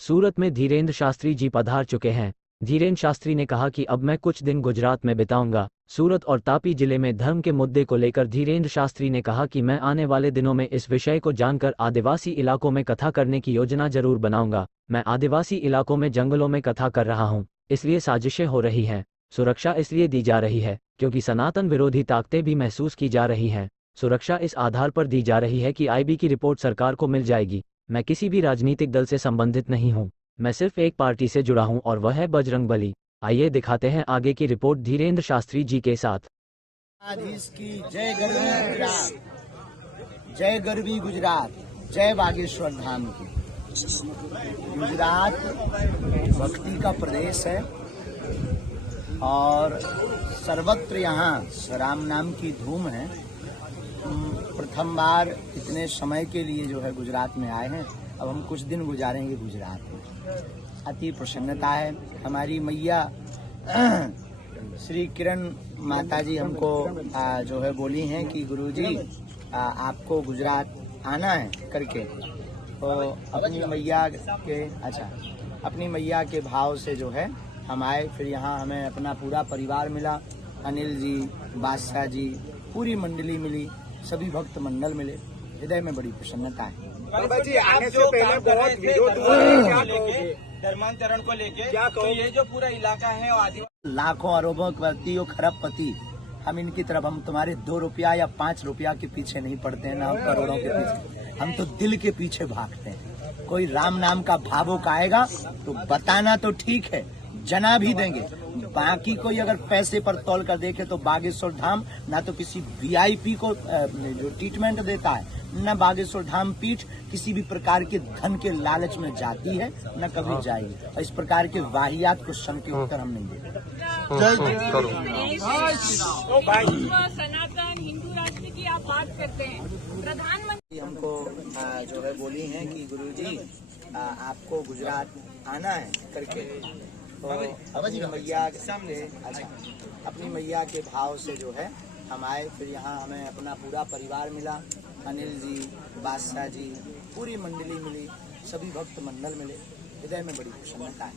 सूरत में धीरेन्द्र शास्त्री जी पधार चुके हैं। धीरेन्द्र शास्त्री ने कहा कि अब मैं कुछ दिन गुजरात में बिताऊंगा। सूरत और तापी जिले में धर्म के मुद्दे को लेकर धीरेन्द्र शास्त्री ने कहा कि मैं आने वाले दिनों में इस विषय को जानकर आदिवासी इलाकों में कथा करने की योजना जरूर बनाऊंगा। मैं आदिवासी इलाकों में जंगलों में कथा कर रहा हूं, इसलिए साजिशें हो रही हैं। सुरक्षा इसलिए दी जा रही है क्योंकि सनातन विरोधी ताकतें भी महसूस की जा रही हैं। सुरक्षा इस आधार पर दी जा रही है कि आईबी की रिपोर्ट सरकार को मिल जाएगी। मैं किसी भी राजनीतिक दल से संबंधित नहीं हूं, मैं सिर्फ एक पार्टी से जुड़ा हूं और वह है बजरंगबली। आइए दिखाते हैं आगे की रिपोर्ट धीरेन्द्र शास्त्री जी के साथ। की जय गरवी गुजरात, जय गरवी गुजरात, जय बागेश्वर धाम की। गुजरात भक्ति का प्रदेश है और सर्वत्र यहाँ राम नाम की धूम है। प्रथम बार इतने समय के लिए जो है गुजरात में आए हैं। अब हम कुछ दिन गुजारेंगे गुजरात में। अति प्रसन्नता है। हमारी मैया श्री किरण माता जी हमको जो है बोली हैं कि गुरुजी आपको गुजरात आना है करके। तो अपनी मैया के भाव से जो है हम आए। फिर यहाँ हमें अपना पूरा परिवार मिला। अनिल जी, बादशाह जी, पूरी मंडली मिली, सभी भक्त मंडल मिले। हृदय में बड़ी प्रसन्नता है। जी, आने से पहले बहुत विरोध हुआ है, क्या कहोगे धर्मांतरण को लेके? क्या कहोगे? तो ये जो पूरा इलाका है आदिवासी लाखों अरबों व्यक्तियों खरबपति, हम इनकी तरफ, हम तुम्हारे 2 रुपया या 5 रुपया के पीछे नहीं पड़ते हैं, ना हम करोड़ों के पीछे। हम तो दिल के पीछे भागते हैं। कोई राम नाम का भावुक आएगा तो बताना तो ठीक है, जना भी देंगे। बाकी कोई अगर पैसे पर तौल कर देखे तो बागेश्वर धाम ना तो किसी वीआईपी को जो ट्रीटमेंट देता है, न बागेश्वर धाम पीठ किसी भी प्रकार के धन के लालच में जाती है, न कभी जाएगी। और इस प्रकार के वाहियात क्वेश्चन के उत्तर हम नहीं देते। सनातन हिंदू राष्ट्र की आप बात करते हैं, प्रधानमंत्री हमको जो है बोली हैं कि गुरुजी आपको गुजरात आना है करके। तो अपनी मैया के भाव से जो है हम आए। फिर यहाँ हमें अपना पूरा परिवार मिला। अनिल जी, बादशाह जी, पूरी मंडली मिली, सभी भक्त मंडल मिले। हृदय में बड़ी प्रसन्नता है।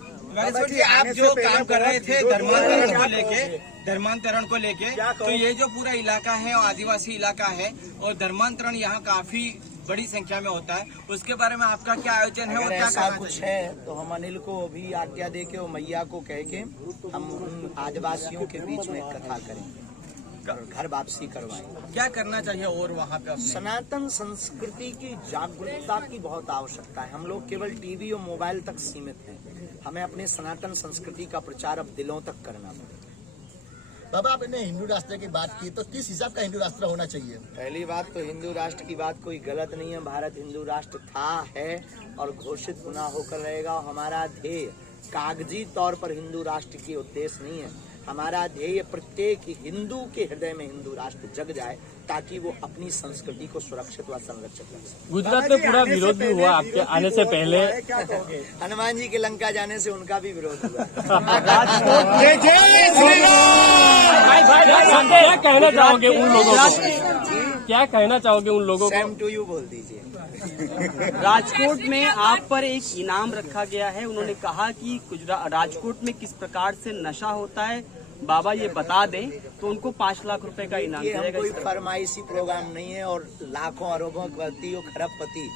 जी, आप जो काम कर रहे थे धर्मांतरण को लेके, तो ये जो पूरा इलाका है आदिवासी इलाका है और धर्मांतरण यहाँ काफी बड़ी संख्या में होता है, उसके बारे में आपका क्या आयोजन है और क्या ऐसा कुछ है तो हम अनिल को भी आज्ञा दे के और मैया को कह के हम उन आदिवासियों के बीच में कथा करेंगे और घर वापसी करवाएंगे। क्या करना चाहिए और वहाँ पे? सनातन संस्कृति की जागरूकता की बहुत आवश्यकता है। हम लोग केवल टीवी और मोबाइल तक सीमित हैं। हमें अपने सनातन संस्कृति का प्रचार अब दिलों तक करना पड़ेगा। बाबा, आपने हिंदू राष्ट्र की बात की, तो किस हिसाब का हिंदू राष्ट्र होना चाहिए? पहली बात तो हिंदू राष्ट्र की बात कोई गलत नहीं है। भारत हिंदू राष्ट्र था, है और घोषित पुनः होकर रहेगा। हमारा ध्येय कागजी तौर पर हिंदू राष्ट्र की उद्देश्य नहीं है। हमारा ध्येय प्रत्येक हिंदू के हृदय में हिंदू राष्ट्र जग जाए ताकि वो अपनी संस्कृति को सुरक्षित व संरक्षित कर सके। गुजरात में पूरा विरोध भी हुआ आपके आने से पहले। हनुमान जी के लंका जाने से उनका भी विरोध हुआ। क्या कहना चाहोगे उन लोगों को? क्या कहना चाहोगे उन लोगों को? सेम टू यू बोल दीजिए। राजकोट में आप पर एक इनाम रखा गया है। उन्होंने कहा कि राजकोट में किस प्रकार से नशा होता है बाबा ये बता दें, तो उनको 5 लाख रुपए का इनाम दिया जाएगा। कोई फरमाइशी प्रोग्राम नहीं है और लाखों अरबों खरबपति,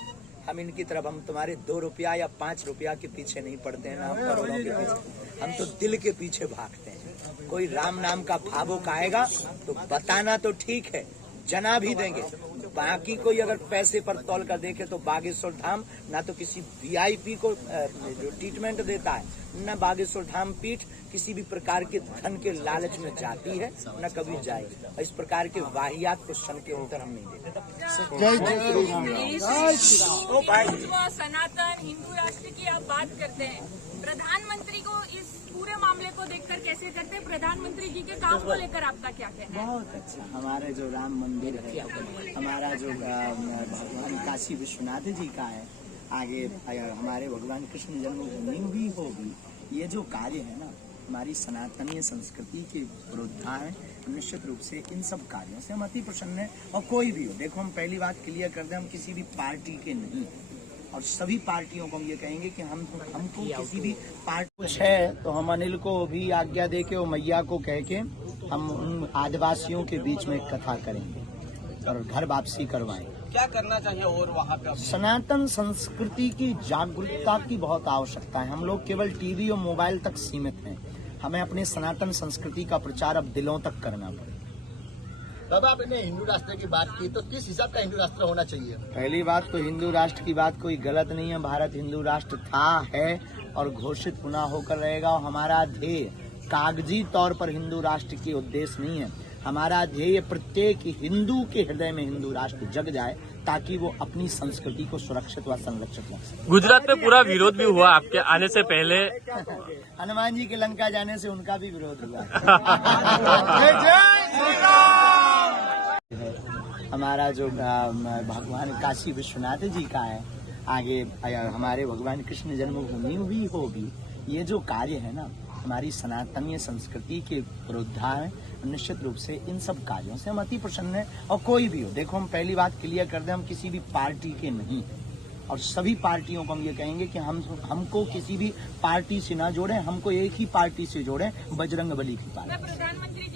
हम इनकी तरफ, हम तुम्हारे 2 रुपया या 5 रुपया के पीछे नहीं पड़ते हैं, ना हम करोड़ों के पीछे। हम तो दिल के पीछे भागते हैं। कोई राम नाम का भावुक आएगा तो बताना तो ठीक है, जना भी देंगे। बाकी कोई अगर पैसे पर तौल कर देखे तो बागेश्वर धाम ना तो किसी वीआईपी को जो ट्रीटमेंट देता है, न बागेश्वर धाम पीठ किसी भी प्रकार के धन के लालच में जाती है, न कभी जाएगी। इस प्रकार के वाहियात क्वेश्चन के उत्तर हम नहीं देते। सनातन हिंदू राष्ट्र की आप बात करते हैं, प्रधानमंत्री को इस पूरे मामले को देखकर कैसे करते हैं? प्रधानमंत्री जी के काम को लेकर आपका क्या कहना है? बहुत अच्छा। हमारे जो राम मंदिर है, हमारा जो भगवान काशी विश्वनाथ जी का है, आगे हमारे भगवान कृष्ण जन्मभूमि भी होगी। ये जो कार्य है ना, हमारी सनातनीय संस्कृति के विरुद्ध है। निश्चित रूप से इन सब कार्यों से हम अति प्रसन्न हैं। और कोई भी हो, देखो हम पहली बात क्लियर कर दें, हम किसी भी पार्टी के नहीं और सभी पार्टियों को हम ये कहेंगे कि हमको किसी भी पार्टी कुछ है तो हम अनिल को भी आज्ञा दे के और मैया को कह के हम उन आदिवासियों के बीच में एक कथा करेंगे और घर वापसी करवाएंगे। क्या करना चाहिए और वहाँ पे सनातन संस्कृति की जागरूकता की बहुत आवश्यकता है। हम लोग केवल टीवी और मोबाइल तक सीमित हैं। हमें अपने सनातन संस्कृति का प्रचार अब दिलों तक करना पड़ेगा। बाबा आपने हिंदू राष्ट्र की बात की तो किस हिसाब का हिंदू राष्ट्र होना चाहिए? पहली बात तो हिंदू राष्ट्र की बात कोई गलत नहीं है। भारत हिंदू राष्ट्र था, है और घोषित पुनः होकर रहेगा। और हमारा ध्येय कागजी तौर पर हिंदू राष्ट्र की उद्देश्य नहीं है। हमारा ध्येय प्रत्येक हिंदू के हृदय में हिंदू राष्ट्र जग जाए ताकि वो अपनी संस्कृति को सुरक्षित व संरक्षित रख सके। गुजरात में पूरा विरोध भी हुआ आपके आने से पहले। हनुमान जी के लंका जाने से उनका भी विरोध हुआ। हमारा जो भगवान काशी विश्वनाथ जी का है, आगे हमारे भगवान कृष्ण जन्मभूमि भी होगी। ये जो कार्य है ना, हमारी सनातनीय संस्कृति के विरुद्ध है। निश्चित रूप से इन सब कार्यों से हम अति प्रसन्न हैं। और कोई भी हो, देखो हम पहली बात क्लियर कर दें, हम किसी भी पार्टी के नहीं और सभी पार्टियों को हम ये कहेंगे कि हमको किसी भी पार्टी से ना जोड़ें, हमको एक ही पार्टी से जोड़ें, बजरंग बली की पार्टी। प्रधानमंत्री जी